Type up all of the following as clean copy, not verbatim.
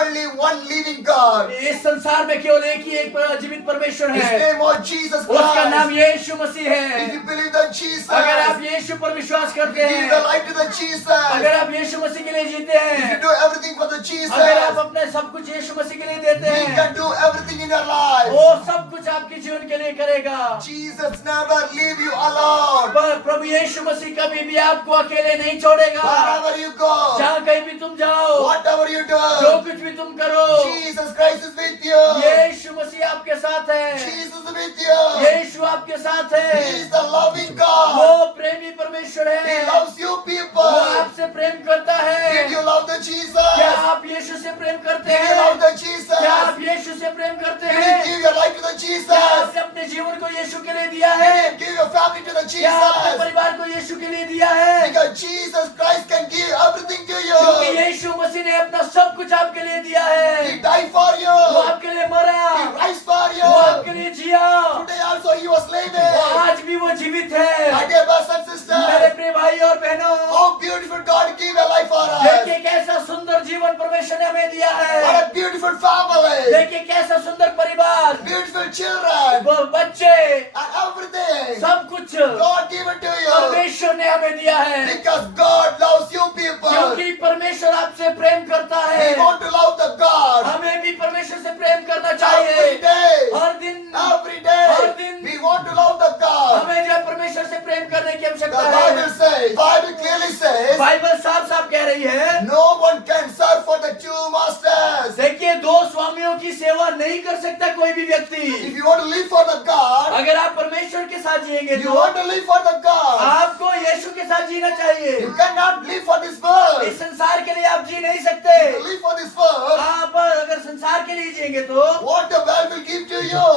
only one living God. इस संसार में केवल एक ही एक जीवित परमेश्वर His है, name was Jesus उसका नाम Christ. यीशु मसीह If है। you believe that Jesus, अगर आप यीशु पर विश्वास करते give the हैं, life to the Jesus, अगर आप यीशु मसीह के लिए जीते if you हैं, do everything for the Jesus, अगर आप अपने सब कुछ यीशु मसीह के लिए देते He हैं, can do everything in your life. वो सब कुछ आपके जीवन के लिए करेगा। Jesus never leave you alone. पर प्रभु यीशु मसीह कभी भी आपको अकेले नहीं छोड़ेगा। Wherever you go, जहाँ कहीं भी तुम जाओ, whatever you जो do, कुछ भी तुम करो, Jesus Christ is with you. यीशु मसीह आपके साथ है। Jesus is with you. यीशु आपके साथ He है। is the loving God. वो प्रेमी परमेश्वर He है। loves you वो people. आपसे प्रेम करता है। Did you love the क्या Jesus? आप यीशु से प्रेम करते Did you हैं? love the Jesus? क्या आप यीशु से प्रेम करते Did हैं? you give your life to the क्या Jesus? आपने अपने जीवन को यीशु के लिए दिया है? Did you give your family to the क्या आपने Jesus? परिवार को यीशु के लिए दिया है? Because Jesus Christ can give everything to क्योंकि you. यीशु मसीह ने अपना सब कुछ आपके लिए दिया है। He died for वो you. आपके लिए मरा, He rise for वो आपके you. लिए जिया, Today also He was वो living. आज भी वो जीवित है। My dear brothers and मेरे sisters, प्रिय भाई और बहनों, how beautiful God gave a life for us. देखिए कैसा सुंदर जीवन परमेश्वर ने हमें दिया What है। a beautiful family. देखिए कैसा सुंदर परिवार, Beautiful children. वो बच्चे, And everything. सब कुछ God gave it to you. परमेश्वर ने हमें दिया है। Because God loves you people. क्योंकि परमेश्वर आपसे प्रेम करता We है। want to love the God. हमें भी परमेश्वर से प्रेम करना Every चाहिए। day. हर दिन, Every day. हर दिन We want to love the God. हमें जो परमेश्वर से प्रेम करने की The आवश्यकता Bible है। says, Bible clearly says, Bible साफ साफ कह रही है, no one can serve for the two masters. देखिए दो स्वामियों की सेवा नहीं कर सकता कोई भी व्यक्ति। If you want to live for the God, अगर आप परमेश्वर के साथ जिएंगे you तो want to live for the God. आपको यीशु के साथ जीना चाहिए। You cannot live for this world. इस संसार के लिए आप जी नहीं सकते। To live for this world, आप अगर संसार के लिए जिएंगे तो what the world will give to you.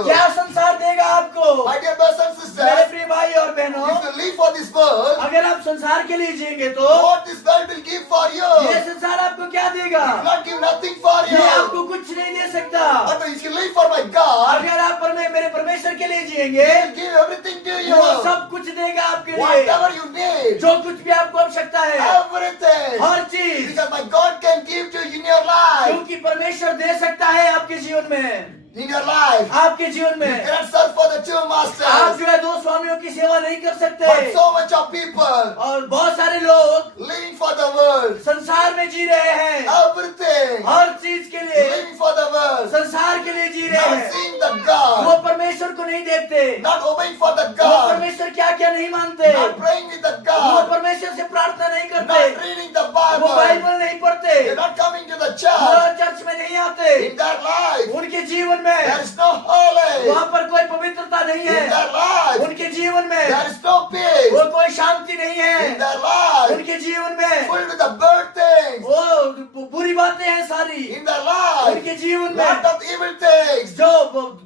क्या संसार देगा आपको? My dear brothers and मेरे sisters, प्रिय भाई और बहनों, if you live for this world, अगर आप संसार के लिए जिएंगे तो what this world will give for ये you. संसार आपको क्या देगा? It will not give nothing for ये you. आपको कुछ नहीं दे सकता। But if you live for my God, अगर आप मेरे परमेश्वर के लिए जिएंगे, He will give everything to you. वो सब कुछ देगा आपके लिए। Whatever you need, जो कुछ भी आपको आवश्यकता है, everything. हर चीज, Because my God can give to you in your life. क्योंकि परमेश्वर दे सकता है आपके जीवन में। In your life. आपके जीवन You में cannot serve for the two आप masters. जो है दो स्वामियों की सेवा नहीं कर सकते। But so much of people और बहुत सारे लोग living for the world. संसार में जी रहे हैं, Everything. हर चीज के लिए Living for the world. संसार के लिए जी रहे Not हैं। seeing the वो God. परमेश्वर को नहीं देखते, Not obeying for the वो God. परमेश्वर क्या क्या नहीं मानते, Not praying with the वो God. परमेश्वर से प्रार्थना नहीं करते, Not reading the वो Bible. बाइबल नहीं पढ़ते, They're not coming to the वो church. चर्च में नहीं आते। In their life, उनके जीवन में there is no holy. वहाँ पर कोई पवित्रता नहीं In है। their life, उनके जीवन में there is no peace. वो कोई शांति नहीं In है। their life, उनके जीवन में full with the bad things. वो बुरी बातें हैं सारी। In their life, उनके जीवन में lot of evil things. जो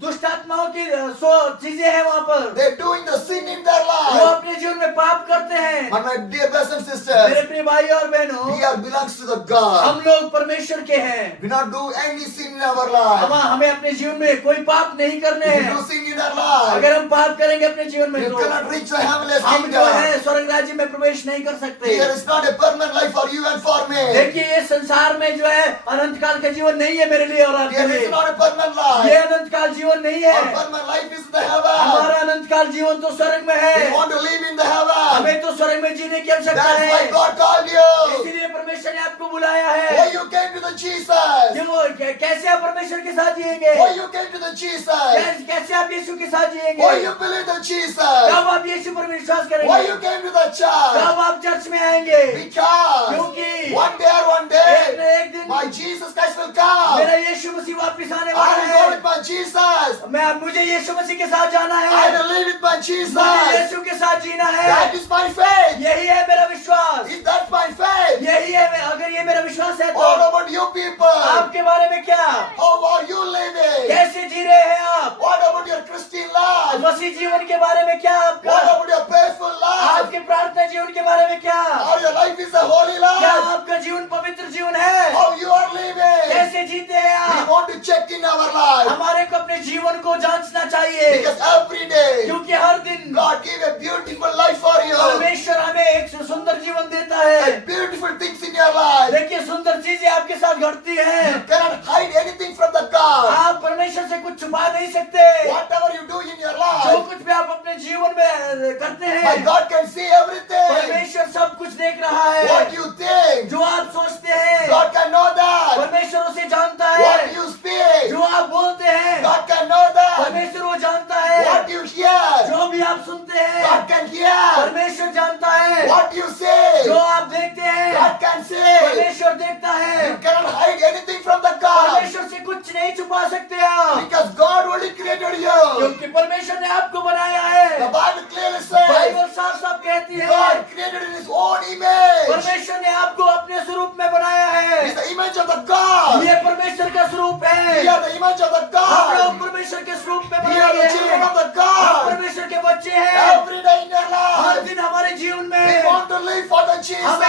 दुष्ट आत्माओं की सो चीजें हैं वहाँ पर, They're doing the sin in their वो life. अपने जीवन में पाप करते हैं। But my dear brothers and मेरे sisters, प्रिय भाई और बहनों, we are belongs to the God. हम लोग परमेश्वर के हैं। We not do any sin in our life. हमें अपने जीवन में कोई पाप नहीं करने If you हैं। do sin in our life, अगर हम पाप करेंगे अपने जीवन में you तो cannot reach the heavenly हम जो kingdom. है स्वर्ग राज्य में प्रवेश नहीं कर सकते। Here is not a permanent life for you and for me. देखिए ये संसार में जो है अनंत काल का जीवन नहीं है मेरे लिए और आपके Here लिए। is not a permanent ये life. अनंत काल जीवन नहीं है। Our permanent life is the heaven. हमारा अनंत काल जीवन तो स्वर्ग में We है। want to live in the heaven. हमें तो स्वर्ग में जीने की आवश्यकता That's है। why God called you. इसीलिए परमेश्वर ने आपको बुलाया Why है। you came to the Jesus? क्यों कैसे आप परमेश्वर के साथ जिएंगे? Why you came to the Jesus? कैसे आप यीशु के साथ Why जिएंगे? you believe the Jesus? कब आप यीशु पर विश्वास Why करेंगे? you came to the church? कब आप चर्च में आएंगे? Because क्योंकि one day or one एक day, न एक दिन my Jesus Christ will come. मेरा यीशु मसीह वापस आने I वाला will go है। with my Jesus. मुझे यीशु मसीह के साथ जाना I है। will live with my मुझे Jesus. यीशु के साथ जीना है। That is my faith. यही है मेरा विश्वास। Is that my faith? यही है अगर ये मेरा विश्वास है What तो about you people? आपके बारे में क्या? How are you living? कैसे जी रहे हैं आप? What about your Christian life? मसीह जीवन के बारे में क्या आपका? What about your faithful life? आपके प्रार्थना जीवन के बारे में क्या? Or your life is a holy क्या life? आपका जीवन पवित्र जीवन है? How you are living? कैसे जीते हैं We आप? want to check in our life. हमारे को अपने जीवन को जांचना चाहिए, Because every day, क्योंकि हर दिन God give a beautiful life for you. परमेश्वर हमें एक सुंदर जीवन देता है। And beautiful things in your life. देखिए सुंदर चीजें आपके के साथ घटती है। You cannot hide anything from the God. आप परमेश्वर से कुछ छुपा नहीं सकते। Whatever you do in your जो life, कुछ भी आप अपने जीवन में करते my हैं, God can see everything. परमेश्वर सब कुछ देख रहा What है। you think, जो आप सोचते हैं, God can know that. परमेश्वर उसे जानता What है। you speak, जो आप बोलते हैं, God can know that. परमेश्वर वो जानता है। What you hear, जो भी आप सुनते हैं, God can hear. परमेश्वर जानता है। What you say, जो आप देखते हैं, God can see. परमेश्वर देखता है। You cannot hide anything from the God. परमेश्वर से कुछ नहीं छुपा सकते आप, Because God only created you. क्योंकि परमेश्वर ने आपको बनाया है। The Bible clearly says Bible साफ साफ कहती है, God created in His own image. परमेश्वर ने आपको अपने स्वरूप में बनाया है। It's the image of the God. ये परमेश्वर का स्वरूप है। We are the image of the हम लोग God. परमेश्वर के स्वरूप में We बनाए are the गए children हैं। of the हम God. परमेश्वर के बच्चे हैं। Every day in your her life, दिन हमारे जीवन we में want to live for the हमें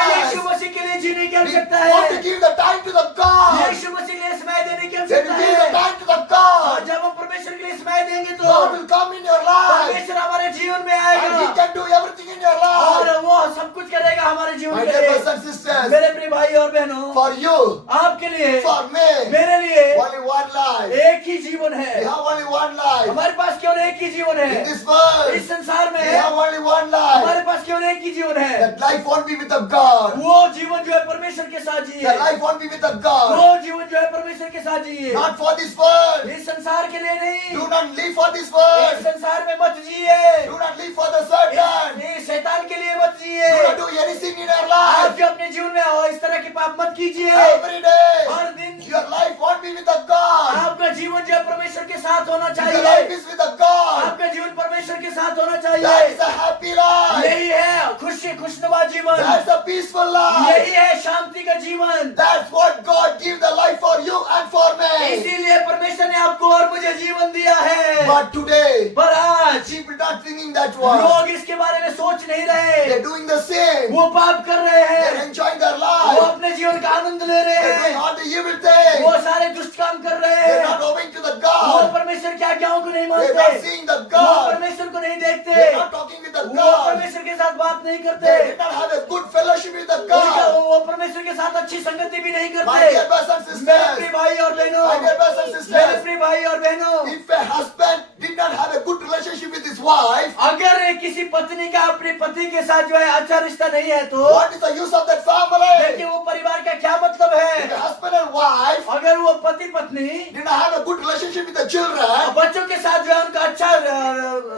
यीशु Jesus. मसीह के लिए जीने की We आवश्यकता want to है। give the time to the God. यीशु मसीह के लिए समय देने की When आवश्यकता you give the है। time to the और God, जब हम परमेश्वर के लिए समय देंगे तो God will come in your life परमेश्वर हमारे जीवन में and He आएगा can do everything in your और life. वो सब कुछ करेगा हमारे जीवन My के dear लिए। brothers and sisters, मेरे प्रिय भाई और बहनों, for you, आपके लिए, for me, मेरे लिए only one life. एक ही जीवन We है। have only one life. हमारे पास केवल एक ही जीवन In है। this world, इस संसार we में have only one हमारे life. पास केवल एक ही जीवन है। That life won't be with the God. वो जीवन जो है परमेश्वर के साथ जिए। That life won't be with the God. वो जीवन जो है परमेश्वर के साथ जिए। Not for this world. इस संसार के लिए नहीं। Do not live for this इस world. संसार में मत जिए। Do not live for the Satan. इस शैतान के लिए मत जिए। Do not do anything in your life. आप जो अपने जीवन में हो इस तरह के पाप मत कीजिए। Every day, हर दिन your life won't be with the God. आपका जीवन जो है परमेश्वर के साथ होना If your चाहिए। life is with the God, आपका जीवन परमेश्वर के साथ होना that चाहिए। is a happy life. यही है खुशनुमा जीवन। That's a peaceful life. यही है शांति का जीवन। That's what God gives the life for you and for me. इसीलिए परमेश्वर ने आपको और मुझे जीवन दिया है। But today, पर आज people not thinking that one. लोग इसके बारे में सोच नहीं रहे। They're doing the sin. वो पाप कर रहे They're हैं। enjoying their वो life. अपने जीवन का आनंद ले रहे They're doing हैं। all the evil things. वो सारे दुष्ट काम कर रहे They're हैं। not obeying to the वो God. परमेश्वर की आज्ञाओं को नहीं They're मानते। not seeing the वो God. परमेश्वर को नहीं देखते। They're not talking with the वो God. परमेश्वर के साथ बात नहीं करते। They did not have a good fellowship with the God. वो परमेश्वर के साथ अच्छी संगति भी नहीं My करते। dear brothers and मेरे प्रिय sisters, भाई और बहनों, my dear brothers and मेरे sisters, प्रिय भाई और बहनों, if a husband did not have a good relationship with his wife, अगर किसी पत्नी का अपने पति के साथ जो है अच्छा रिश्ता नहीं है तो what is the use of that family? देखिए वो परिवार का क्या मतलब If है। a husband and wife अगर वो पति पत्नी did not have a good relationship with the children, बच्चों के साथ जो है उनका अच्छा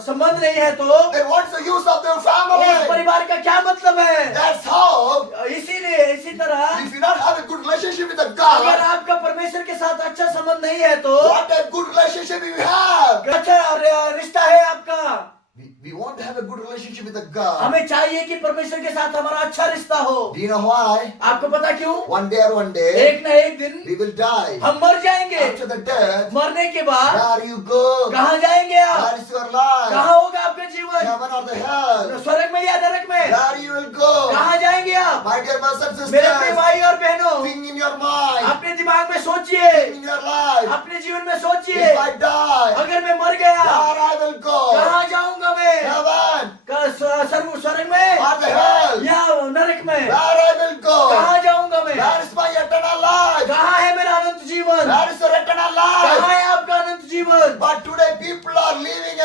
संबंध नहीं है तो then what's the use of their उस family? परिवार का क्या मतलब है। That's how, इसीलिए इसी तरह if you not have a good relationship with the अगर God, आपका परमेश्वर के साथ अच्छा संबंध नहीं है तो what a good relationship you have. अच्छा रिश्ता है आपका। We want to have a good relationship with the God. हमें चाहिए कि परमेश्वर के साथ हमारा अच्छा रिश्ता हो। Do you know why? आपको पता क्यों? One day or one day, एक न एक दिन we will die. हम मर जाएंगे। After the death, मरने के बाद where you go? कहाँ जाएंगे आप? Where is your life? कहाँ होगा आपका जीवन? Heaven or the hell? स्वर्ग में या नरक में? Where you will go? कहाँ जाएंगे आप? My dear brothers and मेरे प्रिय sisters, भाई और बहनों, think in your mind, अपने दिमाग में सोचिए, think in your life. अपने जीवन में सोचिए, If I die, अगर मैं मर गया where I will go? कहाँ जाऊंगा मैं? Heaven स्वर्ग में or the hell? या नरक में? Where I will go? कहाँ जाऊंगा मैं? Where is my eternal life? कहाँ है मेरा अनंत जीवन? Where is your eternal life? कहाँ है आपका अनंत जीवन? But today people are living a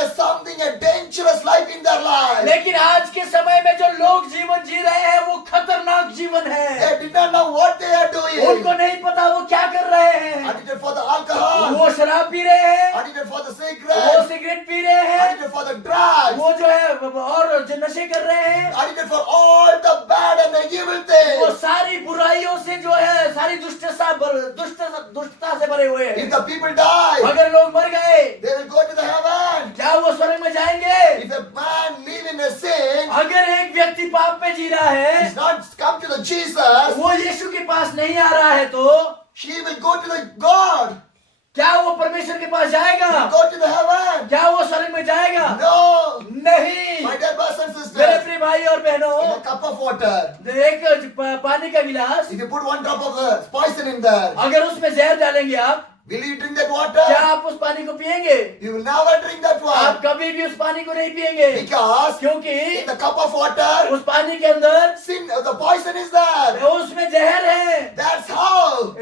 dangerous life in their life. लेकिन आज के समय में जो लोग जीवन जी रहे हैं वो खतरनाक जीवन है। They did not know what they are doing. उनको नहीं पता वो क्या कर रहे हैं। Addicted for the alcohol, वो शराब पी रहे हैं, addicted for the वो cigarette, सिगरेट पी रहे हैं, addicted for the drugs, वो जो है और जो नशे कर रहे हैं, addicted for all the bad and the evil वो things. सारी बुराइयों से जो है सारी दुष्टता से भरे हुए If हैं। the people die, अगर लोग मर गए they will go to the heaven. क्या वो स्वर्ग में जाएंगे? If a man live in a sin, अगर एक व्यक्ति पाप में जी रहा है, he's not come to the Jesus, वो यीशु के पास नहीं आ रहा है तो he will go to the God. क्या वो परमेश्वर के पास जाएगा? Go to the heaven. क्या वो स्वर्ग में जाएगा? No. नहीं। My dear brothers and मेरे sisters, प्रिय भाई और in बहनों, a cup of water, एक पानी का गिलास, if you put one drop of poison in there, अगर उसमें जहर डालेंगे आप, will you drink that क्या water? आप उस पानी को पिएंगे? You will never drink that आप one. कभी भी उस पानी को नहीं पिएंगे, Because क्योंकि in the cup of water, उस पानी के अंदर sin, the poison is there. उसमें जहर है। That's how.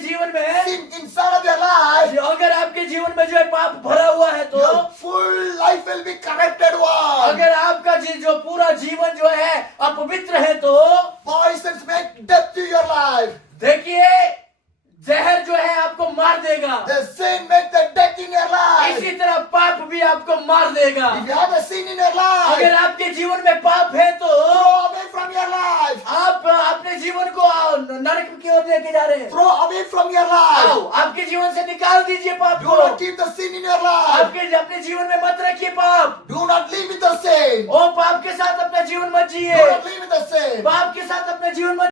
जीवन में sin inside of your life, अगर आपके जीवन में जो है पाप भरा हुआ है तो your full life will be corrupted one. अगर आपका जो पूरा जीवन जो है अपवित्र है तो Poisons make death to your life. देखिए जहर जो है आपको मार देगा। The sin makes the death in your life. इसी तरह पाप भी आपको मार देगा। If you have a sin in your life, अगर आपके जीवन में पाप है तो throw away from your life. आप अपने जीवन को नरक की ओर लेके जा रहे हैं। Throw away from your life. आओ आपके जीवन से निकाल दीजिए पाप Do को। not keep the sin in your life. आपके अपने जीवन में मत रखिए पाप। Do not live with the sin. ओ पाप के साथ अपना जीवन मत Do जिए। not live with the sin. पाप के साथ अपना जीवन मत